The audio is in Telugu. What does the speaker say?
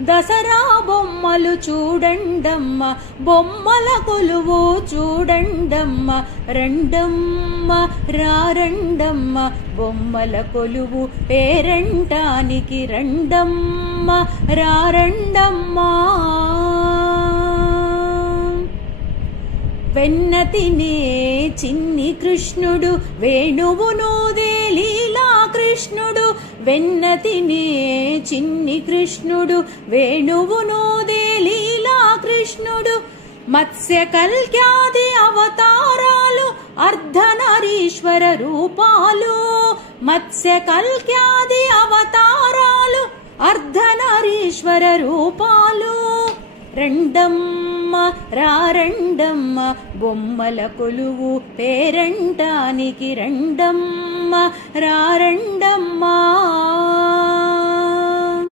దసరా బొమ్మలు చూడండమ్మ, బొమ్మల కొలువు చూడండమ్మ, రండమ్మ రారండమ్మ బొమ్మల కొలువు పేరంటానికి రండమ్మ రారండమ్మా. వెన్న తినే చిన్ని కృష్ణుడు వేణువునూదే లీలా కృష్ణుడు, వెన్న తినే చిన్ని కృష్ణుడు వేణువునూదే లీలా కృష్ణుడు. మత్స్య కల్క్యాది అవతారాలు అర్ధనారీశ్వర రూపాలు, మత్స్య కల్క్యాది అవతారాలు అర్ధనారీశ్వర రూపాలు. రండమ్మ రారండమ్మ బొమ్మల కొలువు పేరంటానికి రండమ్మ రారండమ్మా.